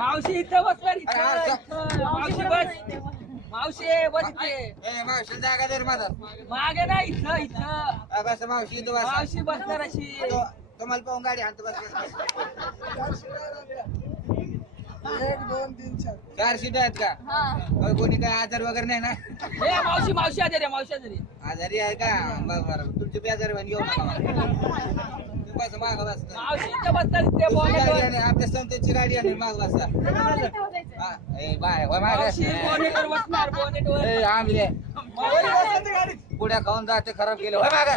मावशी इथं अरे, इथं. मावशी. बस. मावशी बस इथे. ए मावशी जागा दे माझा मागे ना इथं इथं. बस मावशी इथं बस. मावशी बसणार अशी. तो- तुम्हाला पाहून गाडी आणतो बस. बस, बस. एक दोन तीन चार. चार सीट आहेत का? हा. अहो, कोणी काय आजार वगैरे नाही ना? ए मावशी मावशी आजारी आहे, मावशी आजारी आहे. आजारी आहे का? बरं बरं. तुमची बेजारी बहीण घेऊ नका. मला. तुम्ही बस माग बस मावशी इथं बसणार इथे तुमची गाडी बोनेटवर आहे, आपल्या संतेची गाडी आहे माग बसा आम्हाला इथे बसायचं. ए, बाय होय माग मावशी बोनेटवर बसणार बोनेटवर ए आंबले पुढ्या खाऊन जाते खराब होय माग.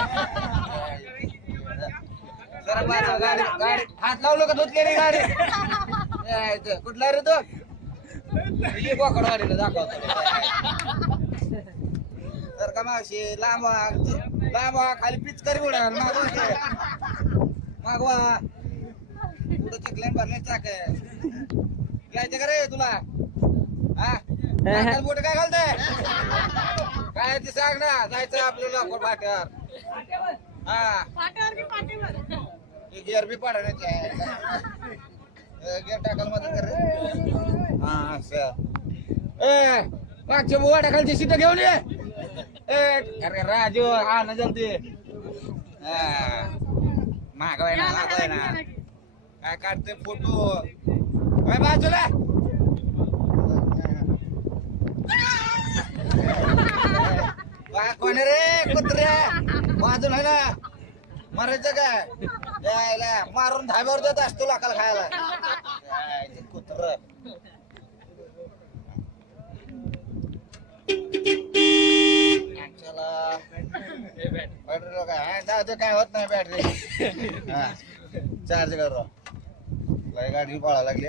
माझं गाडी गाडी हात लावलं का धुतलेली गाडी. कुठला रे तो? ये बोकड वाडीला दाखवतो. तर का मावशी लांब लांब खाली पिचकारी उडाल मागवा की. मागवा. तुला चिकलेन भरले चाक. यायचं का रे तुला? हा? बोट काय घालताय? काय ते सांग ना. जायचं आपल्याला कोण फाट्यावर हा. गिअर बी पाडण्याचे गिअर टाकाल मदत कर रे. हा असं. ए मागच्या वाड्या खालची सीट घेऊन ये. ए अरे राजू हा ना हा. मागवाय ना मागवाय ना काय काढते फोटो? काय बाजूला! वा कोण रे? कुत्र्या बाजूला ना? मारायचं काय? यायला मारून धाब्यावर देत असतो लाकाला खायला. कुत्र. बॅटरी काय? हा, काय होत नाही बॅटरी चार्ज करू लय गाडी पळा लागली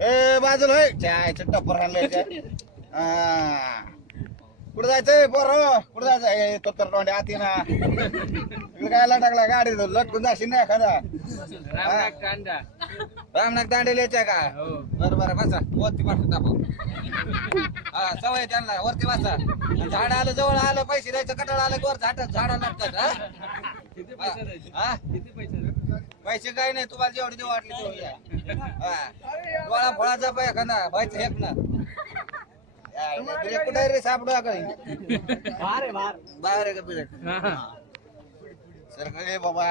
ए बाजूला होय. चायचं टप्पर आणलंय हा. कुठं जायचंय पोरं? कुठं जायचंय? तो तर तोंडे आती ना. इकडे काय लटकला गाडी लटकून जाशील ना एखादा. कांदा. रामनाथ दांडेल यायच्या का हो बरं बरं बसा वरती पाठवून दाखव हा सवय त्यांना वरती बसा झाड आलं जवळ आलं पैसे द्यायचं कटाळ आलं की वर झाड झाडा लागतात? किती? पैसे द्यायचे? हा? किती पैसे द्यायचे? पैसे काही नाही तुम्हाला जेवढे देऊ वाटले तेवढे. हा डोळा फोळाचा पाय एखादा व्हायचं हेक ना तुझ्या कुठे रे सापडू आकडे बाहेर का. सर काय बाबा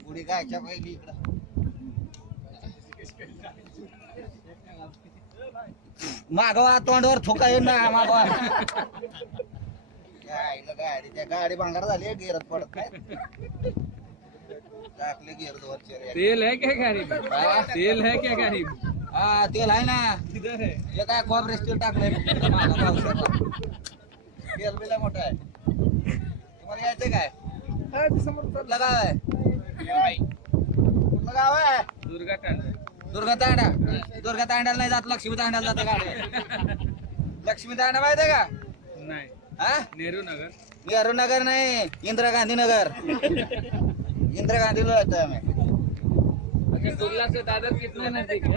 पुढे गायच्या पहिली इकडं. मागवा तोंडावर थुका येईल ना मागवा गाडीला गाडी त्या गाडी भांगार झाली गेरत पडत नाही. टाकले गेर वरचे रे. तेल है क्या गाड़ी? में हा? तेल है क्या गाड़ी? में हा तेल आहे ना. किधर है हे काय खोबरे स्टील टाकलंय. तेल बिला मोठं आहे. तुम्हाला यायचं काय? हा, दुर्गा तांडा दुर्गा तांड्याला नाही जात लक्ष्मी तांड्याला जाते गाडी. लक्ष्मी तांडा माहिती आहे का? नहीं. हा? नेहरू नगर. नेहरू नगर नाही इंदिरा गांधी नगर. इंदिरा गांधीला आम्ही. अच्छा दुर्ला से दादर कितना नजदीक है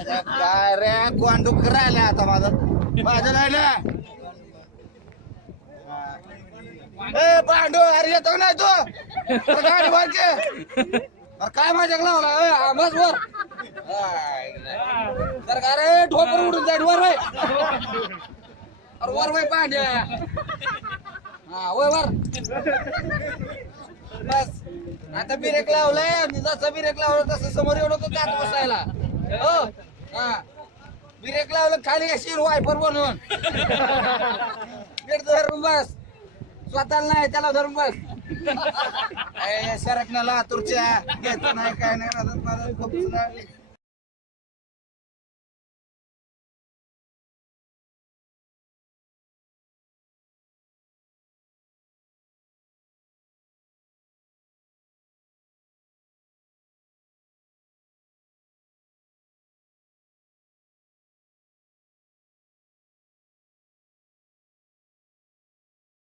आता काय रे कोंडूक राहिला आता माझं. माझं राहिलं. ए पांडू अरे येतो नाही तू? गाडी अरे काय माझ्या लावला हा, बस वर. तर का रे ठोपर उडून जाईल वर वय अरे वर वय पांड्या हा वय वर. बस. आता बिरेक लावलाय जसं बिरेक लावलं तसं समोर येऊन होतो त्यात बसायला. हो? हा. बिरेक लावलं खाली शिर वायपर बनवून. धरून बस. स्वतःला नाही त्याला धरून बस. ए, सरकना लातूरच्या घेत नाही काय नाही मदत मदत खूप